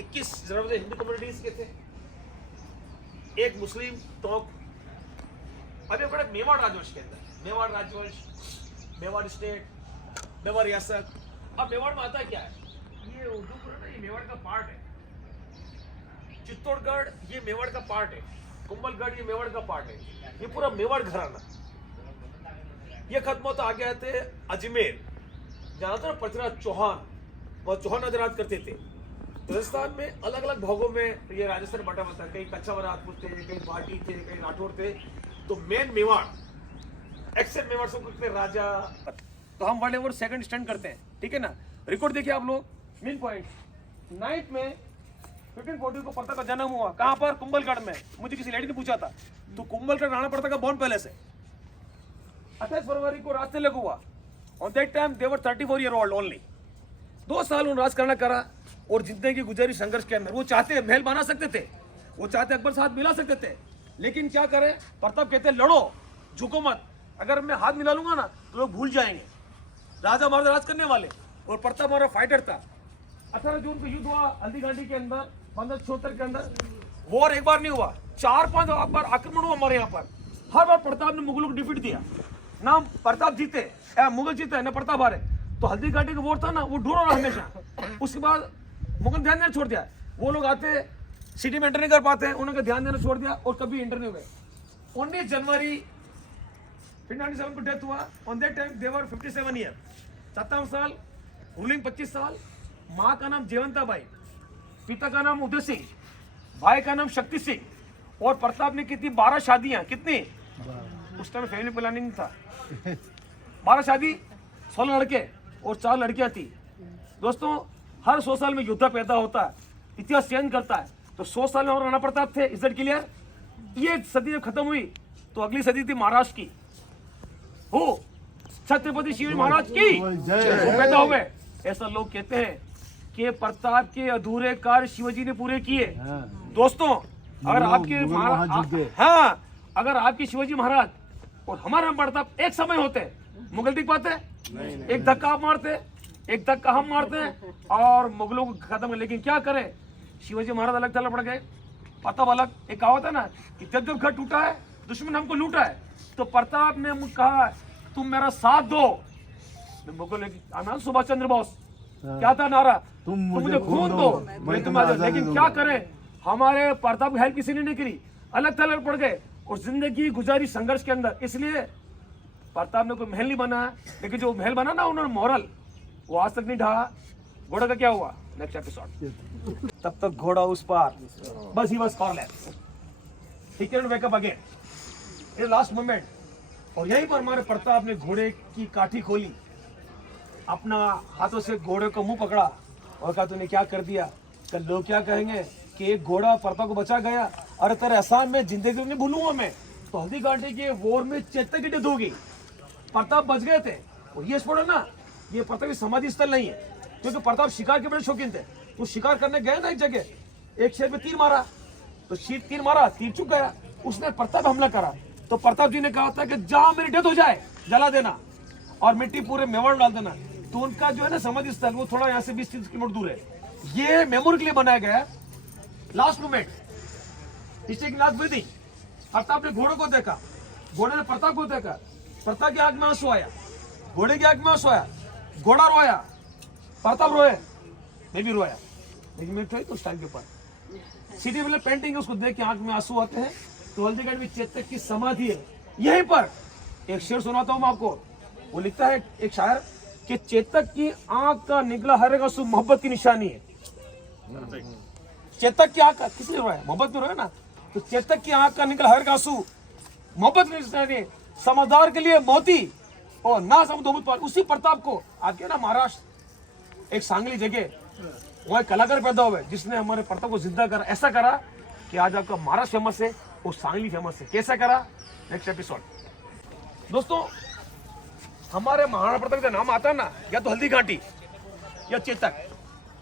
21 जनवरी Hindu communities के थे, एक मुस्लिम टॉक। अभी बड़े मेवाड़ राजवंश के अंदर, मेवाड़ राजवंश, मेवाड़ स्टेट, मेवाड़ रियासत। अब मेवाड़ में आता क्या है, ये उर्दू ना, ये मेवाड़ का पार्ट है। चित्तौड़गढ़ ये मेवाड़ का पार्ट है, कुंभलगढ़ ये मेवाड़ का पार्ट है। ये पूरा मेवाड़ घराना। ये खत्म होता आगे आते अजमेर, जहां था पृथ्वीराज चौहान, बहुत चौहान राज करते थे। राजस्थान में अलग अलग भागों में ये राजस्थान बटा हुआ था, कहीं कच्छावर राजपूत थे, कहीं भाटी थे, कहीं राठौर थे। तो मेन मेवाड़, एक्सेप्ट मेवाड़ सब कुछ राजा। तो हम वर्ल्ड वॉर सेकंड स्टैंड करते हैं, ठीक है ना। रिकॉर्ड देखिए आप लोग, मेन पॉइंट 9 में 1540 को प्रताप का जन्म हुआ। कहां पर? कुंभलगढ़ में। मुझे किसी लेडी ने पूछा था, तो कुंभलगढ़ राणा प्रताप का बॉर्न पैलेस है। 28 फरवरी को राज तिलक हुआ। On that time they were 34 year old only. 2 साल उन्होंने राज करना करा और जिंदगी गुजारी संघर्ष के अंदर। वो चाहते महल बना सकते थे, वो चाहते अकबर साथ मिला सकते थे, लेकिन क्या करें, प्रताप कहते लड़ो, झुको मत। अगर मैं हाथ मिला लूंगा ना तो लोग भूल जाएंगे, राजा महाराजा राज करने वाले। और प्रताप हमारा फाइटर था। 18 जून को युद्ध हुआ हल्दी घाटी के अंदर, 1576 के अंदर। वॉर एक बार नहीं हुआ, 4-5 बार आक्रमण हुआ हमारे यहाँ पर। हर बार प्रताप ने मुगलों को डिफीट दिया। ना प्रताप जीते, मुगल जीते, ना प्रताप हारे। तो हल्दी घाटी का वॉर था ना, वो ढूंढ रहा हमेशा। उसके बाद मुगल ध्यान देना छोड़ दिया। वो लोग आते सिटी में एंटर नहीं कर पाते, उन्होंने ध्यान देना छोड़ दिया और कभी एंटर नहीं हुए। 19 जनवरी 1997 को डेथ हुआ। On that time they were 57 year, 57 साल, रूलिंग 25 साल। माँ का नाम जयवंताबाई, पिता का नाम उदय सिंह, भाई का नाम शक्ति सिंह। और प्रताप ने कितनी 12 शादियां, कितनी? उस टाइम फैमिली प्लानिंग था। 12 शादी, 16 लड़के और 4 लड़कियां थी। दोस्तों हर 100 साल में युद्ध पैदा होता है, इतिहास चेंज करता है। तो 100 साल में और राणा प्रताप थे। Is that clear? ये सदी जब खत्म हुई तो अगली सदी थी महाराष्ट्र की। हो छत्रपति शिवाजी महाराज की वो पैदा हुए। ऐसा लोग कहते हैं कि प्रताप के अधूरे कार्य शिवाजी ने पूरे किए। दोस्तों अगर आपके हाँ, अगर आपके शिवाजी महाराज और हमारा प्रताप एक समय होते, मुगल टिक पाते? एक धक्का आप मारते, एक धक्का हम मारते हैं और मुगलों को खत्म कर। लेकिन क्या करें, शिवाजी महाराज अलग थलग पड़ गए, प्रताप अलग। एक कहावत है ना कि जब जब घर टूटा है दुश्मन हमको लूटा है। तो प्रताप ने कहा तुम मेरा साथ दो। मुगल सुभाष चंद्र बोस क्या था नारा, तुम मुझे खून दो मैं तुम्हें। लेकिन क्या करें, हमारे प्रताप की हेल्प किसी ने नहीं करी, अलग थलग पड़ गए और जिंदगी गुजारी संघर्ष के अंदर। इसलिए प्रताप ने कोई महल नहीं बनाया, लेकिन जो महल बना ना उन्होंने मोरल, वो आज तक नहीं ढहा। घोड़ा का क्या हुआ, नेक्स्ट एपिसोड। तब तक घोड़ा उस पार, बस ही बस कॉर्नलेस, he can wake up again. ये लास्ट मोमेंट। और यहीं पर हमारे प्रताप ने घोड़े की काठी खोली, अपना हाथों से घोड़े को मुंह पकड़ा और कहा तूने क्या कर दिया। कल लोग क्या कहेंगे कि एक घोड़ा प्रताप को बचा गया, अरे तेरे एहसान में जिंदगी नहीं भूलूंगा मैं। तो हल्दी घाटी के वॉर में चेतक की डेथ होगी, प्रताप बच गए थे। और ये पढ़ो ना, ये प्रताप की समाधि स्थल नहीं है, क्योंकि प्रताप शिकार के बड़े शौकीन थे। तो शिकार करने गए ना एक जगह, एक शेर में तीर मारा, तो शीत तीर मारा, तीर चुक गया, उसने प्रताप हमला करा। तो प्रताप जी ने कहा था कि जहां मेरी डेथ हो जाए जला देना और मिट्टी पूरे मेवाड़ डाल देना। तो उनका जो है ना समाधि स्थल वो थोड़ा यहाँ से 20-30 किलोमीटर दूर है। ये मेमोरी के लिए बनाया गया है। लास्ट मोमेंट, हिस्ट्री की लास्ट ब्रीथिंग। प्रताप ने घोड़े को देखा, घोड़े ने प्रताप को देखा, प्रताप की आंख में आंसू आया, घोड़े की आंख में आंसू आया, घोड़ा रोया, प्रताप रोए, मैं भी रोया। लेकिन मैं तो उस टाइम के ऊपर सिटी में पेंटिंग है, उसको देख के आंख में आंसू आते हैं। तो हल्दीघाटी में चेतक की समाधि है। यहीं पर एक शेर सुनाता हूं मैं आपको। वो लिखता है एक शायर कि चेतक की आंख का निकला हर एक आंसू मोहब्बत की निशानी है। चेतक की आंख का किसने रोया, मोहब्बत में रोया ना। तो चेतक की आंख का निकला हर एक आंसू मोहब्बत की निशानी है। समझदार के लिए मोती और ना समझ पार। उसी प्रताप को आगे ना महाराष्ट्र एक सांगली जगह, वह कलाकार पैदा हुए जिसने हमारे प्रताप को जिंदा करा। ऐसा करा कि आज आपका महाराष्ट्र फेमस है और सांगली फेमस है। कैसा करा, नेक्स्ट एपिसोड। दोस्तों हमारे महाराणा प्रताप का नाम आता है ना, या तो हल्दी घाटी या चेतक,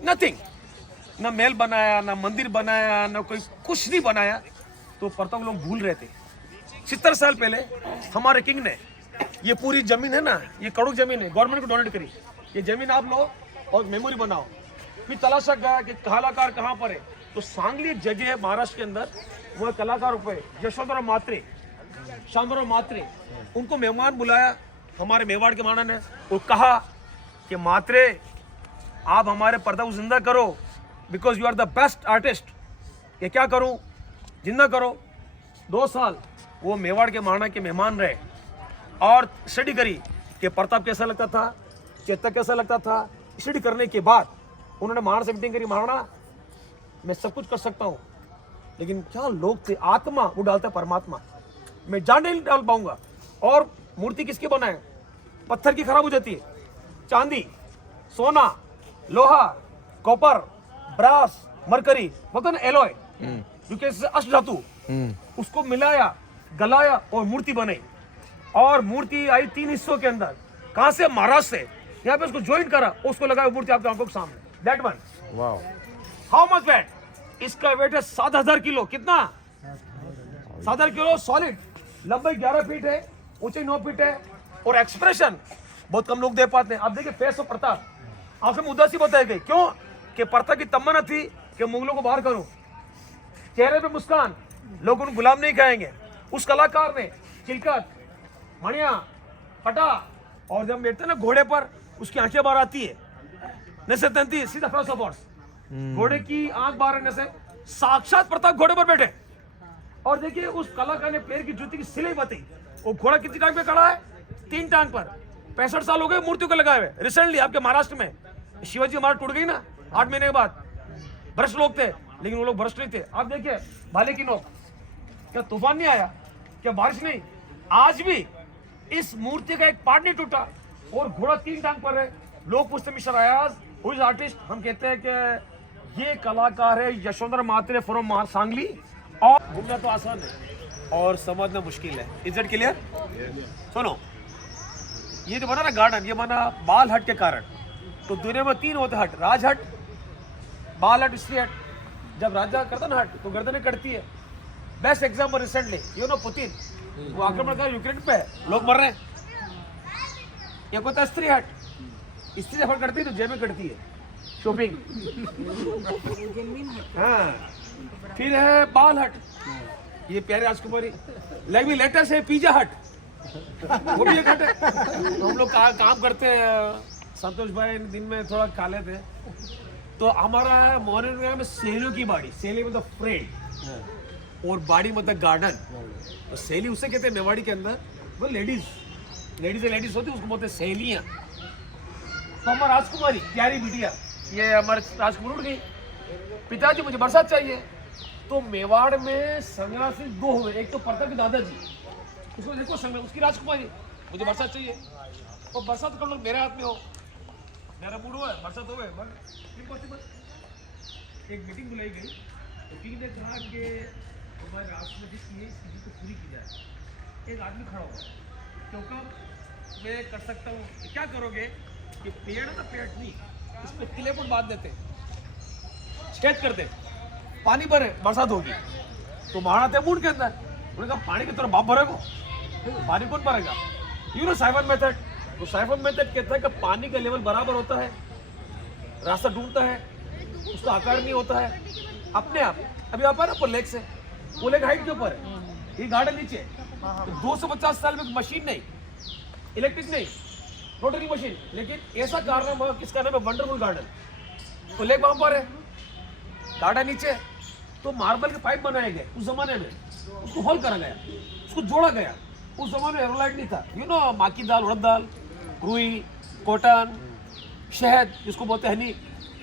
नथिंग, ना महल बनाया, ना मंदिर बनाया, ना कोई कुछ नहीं बनाया। तो प्रताप लोग भूल रहे थे। 70 साल पहले हमारे किंग ने ये पूरी जमीन है ना, ये करोड़ जमीन है, गवर्नमेंट को डोनेट करी। ये जमीन आप लो और मेमोरी बनाओ। फिर तलाशा गया कि कलाकार कहाँ पर है, तो सांगली एक जगह है महाराष्ट्र के अंदर, वह कलाकारों पे यशवंतराव मात्रे, शामराव मात्रे, उनको मेहमान बुलाया हमारे मेवाड़ के महाराणा ने, और कहा कि मात्रे आप हमारे पर्दा को जिंदा करो, because you are the best artist. ये क्या करूं, जिंदा करो। 2 साल वो मेवाड़ के महाराणा के मेहमान रहे और स्टडी करी कि प्रताप कैसा लगता था, चेतक कैसा लगता था। स्टडी करने के बाद उन्होंने महाराणा से मीटिंग करी, महाराणा मैं सब कुछ कर सकता हूँ, लेकिन क्या लोग थे, आत्मा वो डालता है परमात्मा, मैं जान नहीं डाल पाऊंगा। और मूर्ति किसकी बनाए, पत्थर की खराब हो जाती है, चांदी, सोना, लोहा, कॉपर, ब्रास, मरकरी, मतलब एलॉय, जो कि अष्टधातु, उसको मिलाया, गलाया और मूर्ति बनी। और मूर्ति आई 3 हिस्सों के अंदर। कहां से, महाराष्ट्र से। यहाँ पे उसको ज्वाइन करा, उसको लगाया मूर्ति आपकी आंखों के सामने। That one, wow, how much weight, इसका वेट है 7000 किलो। कितना, 7000 किलो सॉलिड। लंबाई 11 फीट है, ऊंचाई 9 फीट है। और एक्सप्रेशन बहुत कम लोग दे पाते हैं। आप देखिए फेस ऑफ प्रताप, आंखों में उदासी बताई गई, क्यों कि प्रताप की तमन्ना थी कि मुगलों को बाहर करूं। चेहरे पे मुस्कान, लोग उन्हें गुलाम नहीं कहेंगे। उस कलाकार ने चिलकत, मणिया, पटा, और जब बैठते ना घोड़े पर, उसकी आंखें बाहर आती है, नैसे तंती सीधा क्रॉस अपॉर्ड्स, घोड़े की आंख बाहर आने से साक्षात प्रताप घोड़े पर बैठे। और देखिए उस कलाकार ने पैर की जूती की सिलाई बताई। वो घोड़ा कितनी टांग पे खड़ा है, 3 टांग पर। 65 साल हो गए मूर्तियों को लगाए हुए। रिसेंटली आपके महाराष्ट्र में शिवाजी महाराज टूट गई ना 8 महीने के बाद। भ्रष्ट लोग थे, लेकिन वो लोग भ्रष्ट नहीं थे। आप देखिए भाले की नोक, क्या तूफान नहीं आया, क्या बारिश नहीं, आज भी इस मूर्ति का एक पार्ट नहीं टूटा। और घोड़ा 3 टांग पर है। लोग पूछते mister Ayaz who is artist, हम कहते हैं कि ये कलाकार है यशवंतराव मात्रे फ्रॉम सांगली। और घूमना तो आसान है और समझना मुश्किल है। Is it clear? सुनो, ये जो बना ना गार्डन, ये बना बाल हट के कारण। तो दुनिया में 3 होते हट, राज हट, बाल हट, स्त्री हट। जब राजा करता ना हट तो गर्दनें कटती है। Best example recently you know Putin, वो आक्रमण कर यूक्रेन पे, लोग मर रहे हैं। एक होता है स्त्री हट, स्त्री हट करती है तो जेब में कटती है, शॉपिंग। हाँ, फिर है बाल हट, ये प्यारे राजकुमारी। लेटेस्ट है पिज्जा हट, वो भी एक हट है। तो हम लोग काम करते हैं, संतोष भाई दिन में थोड़ा खा लेते हैं। तो हमारा मोहन में सहेलियों की बाड़ी, सहेली मतलब फ्रेंड, और बाड़ी मतलब गार्डन। तो सहेली उसे कहते हैं मेवाड़ी के अंदर, वो लेडीज होती है, उसको बोलते हैं सहेलियाँ। तो हमारा राजकुमारी प्यारी बिटिया, ये हमारे राजकुमार उठ गई, पिताजी मुझे बरसात चाहिए। तो मेवाड़ में संग्रासी 2 हुए, एक तो प्रताप के दादाजी, उसको देखो संग, उसकी राजकुमारी, मुझे बरसात चाहिए। और बरसात कर लो मेरे हाथ में हो, मेरा मूड हुआ है, बरसात हुए, इम्पॉसिबल। एक मीटिंग बुलाई गई, तो किंग ने कहा कि हमारे राष्ट्र में जिसकी है चीज़ को पूरी की जाए। एक आदमी खड़ा हुआ, क्योंकि मैं कर सकता हूँ, क्या करोगे कि पेड़ है ना, पेड़ नहीं, इस पर तिलेपुट बांध देते, छेद करते, पानी भरे, बरसात होगी। तो महाराणा थे मूड के अंदर, उन्होंने कहा पानी की तरह बाप भरेगा, पानी कौन भरेगा? You know siphon method. तो साइफन मेथड कहता है कि पानी का लेवल बराबर होता है, रास्ता ढूंढता है, उसका आकार नहीं होता है अपने आप। अभी आप ना लेक से, वो लेक हाइट के ऊपर है, ये गार्डन नीचे। तो 250 साल में मशीन नहीं, इलेक्ट्रिक नहीं, रोटरी मशीन, लेकिन ऐसा कारनामा किसका नाम है, वंडरफुल गार्डन। तो लेक वहां पर है, गार्डन नीचे। तो मार्बल के पाइप बनाए गए उस जमाने में, उसको होल करा गया, उसको जोड़ा गया। उस जमाने में एरोलाइट नहीं था, यू नो माकी दाल, उड़द दाल, रुई, कॉटन, शहद जिसको बोलते हैं हनी,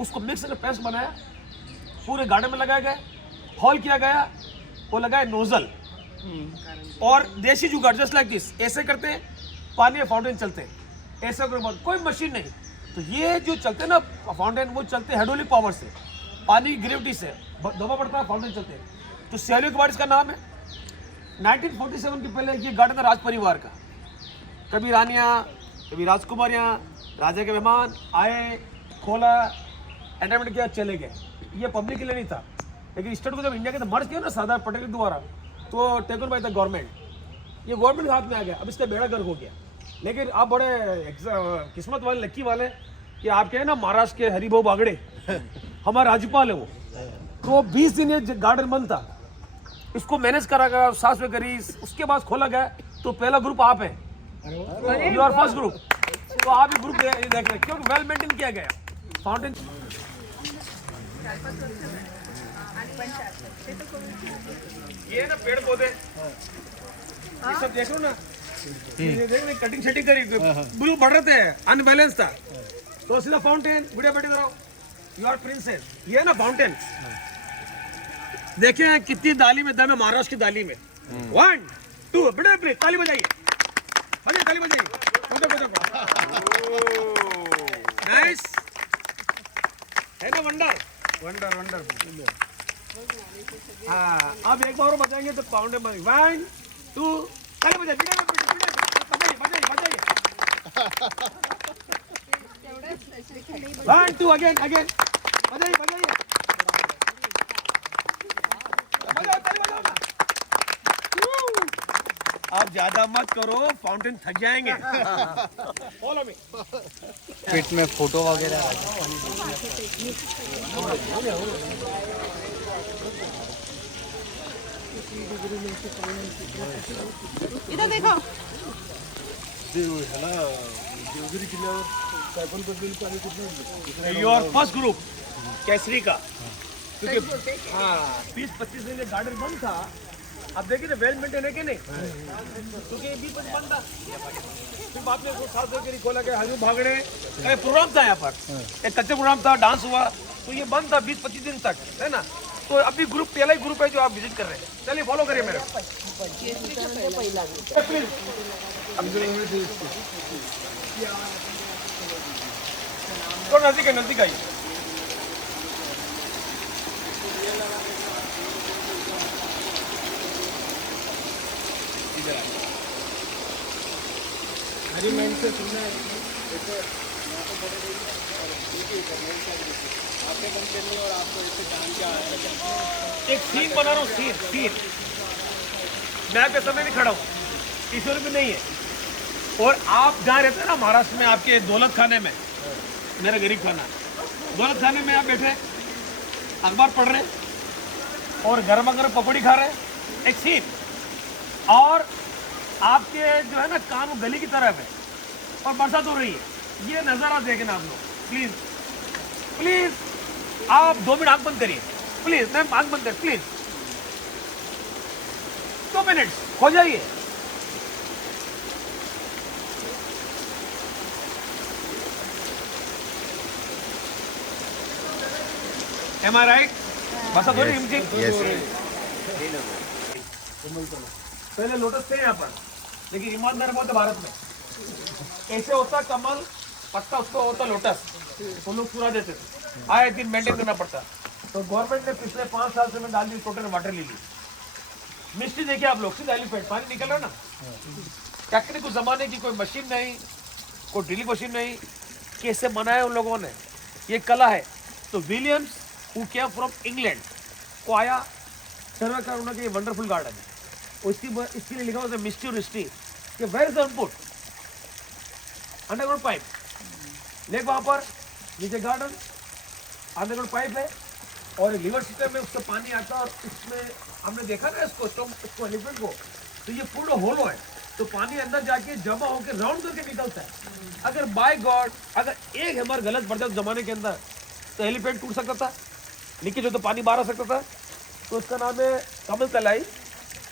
उसको मिक्स करके पेस्ट बनाया, पूरे गार्डन में लगाया गया, हॉल किया गया। वो लगाए नोजल और देसी जुगाड़, जस्ट लाइक दिस, ऐसे करते हैं, पानी में फाउंटेन चलते हैं, ऐसा कोई मशीन नहीं। तो ये जो चलते हैं ना फाउंटेन, वो चलते हैं हाइड्रोलिक पावर से, पानी की ग्रेविटी से दबा पड़ता है, फाउंटेन चलते हैं। तो सैलियों के बाद इसका नाम है। 1947 के पहले ये गार्डन था राज परिवार का। कभी रानियाँ, कभी राजकुमारियाँ, राजा के मेहमान आए, खोला, एंटरटेनमेंट किया, चले गए। ये पब्लिक के लिए नहीं था, लेकिन स्टेट को जब इंडिया के अंदर मर्ज किया ना सरदार पटेल के द्वारा, तो टेकन बाय द गवर्नमेंट, ये गवर्नमेंट के हाथ में आ गया। अब इसका बेड़ा गर्क हो गया। लेकिन आप बड़े किस्मत वाले, लक्की वाले कि आपके है ना महाराष्ट्र के हरिभाऊ बागड़े हमारा राज्यपाल है वो। तो 20 दिन ये गार्डन बंद था, इसको मैनेज करा गया, साफ सफाई करी, उसके बाद खोला गया। तो पहला ग्रुप आप है, यू आर फर्स्ट ग्रुप। तो आप ये ग्रुप देख रहे क्योंकि वेल मेंटेन किया गया फाउंटेन। ये ना पेड़ पौधे ये सब देख लो ना, ये देख रहे कटिंग शेटिंग करी, बिल्कुल बढ़ रहे थे, अनबैलेंस था। तो सीधा फाउंटेन वीडियो बैठे करो, यू आर प्रिंसेस। ये ना फाउंटेन देखिए कितनी दाली में दम है, महाराष्ट्र की दाली में। 1 2 बेटे प्लीज ताली बजाइए, ताली बजाइए। नाइस है ना, वंडर। हाँ आप एक बार और बजाएंगे तो पाउंड 1 2 ताली बजाइए, बजाइए 1 2 अगेन बजाइए। आप ज्यादा मत करो, फाउंटेन थक जाएंगे। Follow me. पेट में फोटो वगैरह इधर देखो। योर फर्स्ट ग्रुप केसरी का, क्योंकि हाँ 20-25 दिन गार्डन बंद था। अब देखिए ना वेल मेंटेन है कि नहीं, क्योंकि 20-25 बंद था। फिर बाद में वो साथ करके खोला गया, हजू भागड़े प्रोग्राम था यहाँ पर, एक कच्चे प्रोग्राम था, डांस हुआ, तो ये बंद था 20-25 दिन तक, है ना। तो अभी ग्रुप पहला ही ग्रुप है जो आप विजिट कर रहे हैं। चलिए फॉलो करिए मेरे प्लीज। तो नजदीक आइए। से सुनना है आपके बंद करनी और आपको इससे जान क्या है। एक सीन बना रहा हूँ, सीन मैं पे समय नहीं खड़ा हूँ, ईश्वर भी नहीं है। और आप जहाँ रहते हैं ना महाराष्ट्र में, आपके दौलत खाने में, मेरा गरीब खाना, दौलत खाने में आप बैठे अखबार पढ़ रहे और गर्मा गर्म पकौड़ी खा रहे, एक सीन। और आपके जो है ना कान गली की तरफ है और बरसात हो रही है, ये नज़ारा देखना आप लोग प्लीज। आप 2 मिनट आंख बंद करिए प्लीज, मैम आंख बंद करिए प्लीज, 2 मिनट हो जाइए। Am I right? बरसात हो रही है। पहले लोटस थे यहाँ पर, लेकिन ईमानदार बहुत है भारत में। ऐसे होता कमल पत्ता, उसको होता लोटस, वो लोग चुरा देते थे, आए दिन मेंटेन करना पड़ता। तो गवर्नमेंट ने पिछले 5 साल से मैं डाल दी टोटल वाटर लिली। मिस्ट्री देखिए आप लोग, सीधा एलिफेंट पानी निकल रहा ना। टेक्निक उस जमाने की कोई मशीन नहीं, कोई ड्रिलिंग मशीन नहीं, कैसे बनाया उन लोगों ने, ये कला है। तो Williams who came from England को आया सर्वे कर, उन्होंने ये वंडरफुल गार्डन है, इसके लिए लिखा हुआ मिस्ट्री और हिस्ट्री कि where is the input, underground pipe. देख वहाँ पर नीचे गार्डन, अंडरग्राउंड पाइप है और लिवर सिस्टम में उसका पानी आता है। और इसमें हमने देखा ना इसको एलिफेंट को, तो ये पूर्ण होलो है, तो पानी अंदर जाके जमा होकर राउंड करके निकलता है। अगर बाय गॉड अगर एक हैमर गलत पड़ जाए जमाने के अंदर तो एलिफेंट टूट सकता था, लीकेज हो तो पानी बाहर आ सकता था। तो उसका नाम है कमल तलाई।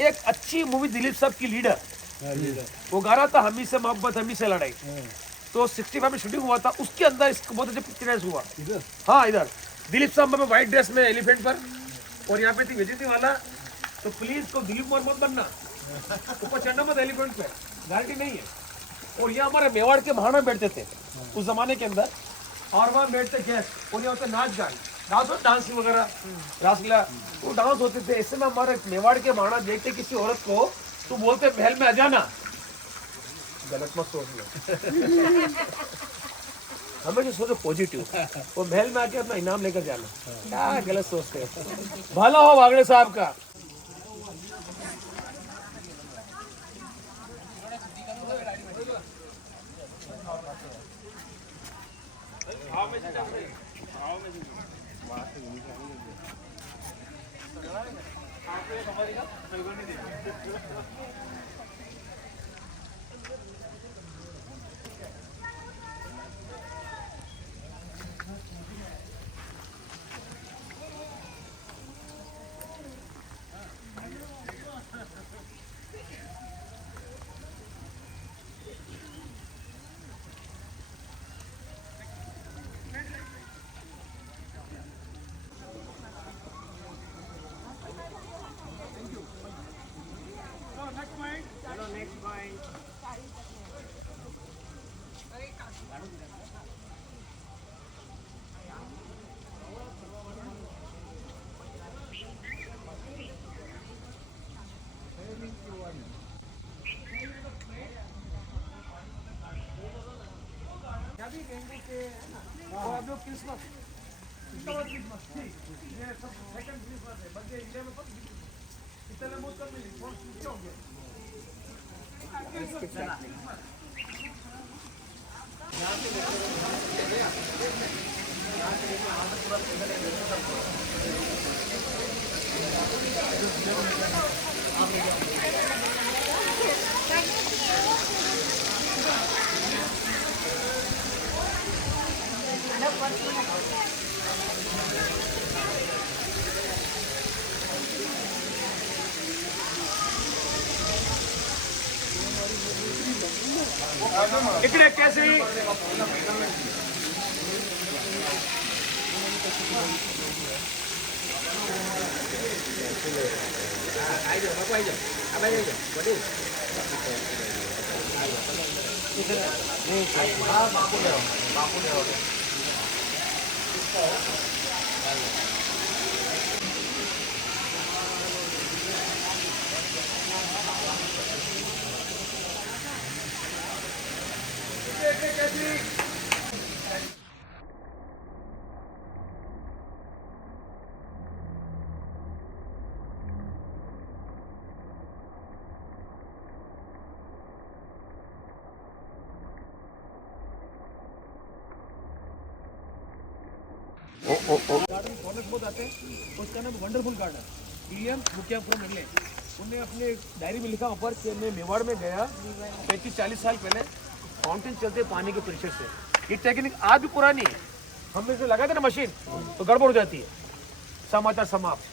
एक अच्छी मूवी दिलीप साहब की लीडर, वो गा रहा था हमी से मोहब्बत हमी से लड़ाई, तो 65 में शूटिंग हुआ था, उसके अंदर इसको बहुत अच्छा पिक्चराइज हुआ। हाँ इधर दिलीप साहब में व्हाइट ड्रेस में एलिफेंट पर, और यहाँ पे थी विजय वाला। तो प्लीज को दिलीप कुमार मत बनना, ऊपर चढ़ना मत एलिफेंट पे, गारंटी नहीं है। और यहाँ हमारे मेवाड़ के महाराणा बैठते थे उस जमाने के अंदर, और वहाँ बैठते गेस्ट, उन्हें होते नाच गान, डांस वगैरह, रासलीला, वो डांस होते थे। ऐसे में हमारे मेवाड़ के महाराणा देखते किसी औरत को तो बोलते महल में आ जाना, गलत मत सोच लो, हमेशा सोचो पॉजिटिव, वो महल में आके अपना इनाम लेकर जाना, क्या गलत सोचते हो। भला हो वागड़े साहब का। आओ में इकडे केसरी गार्डन फॉरेस्ट बहुत आते हैं, उसका नाम वंडरफुल गार्डन डीएम मुखियापुरम मिले। उन्होंने अपने डायरी में लिखा ऊपर कि मैं मेवाड़ में गया 35-40 साल पहले, फाउंटेन चलते पानी के प्रेशर से। ये टेक्निक आज भी पुरानी है, हमने से लगा था ना मशीन तो गड़बड़ हो जाती है। समाचार समाप्त।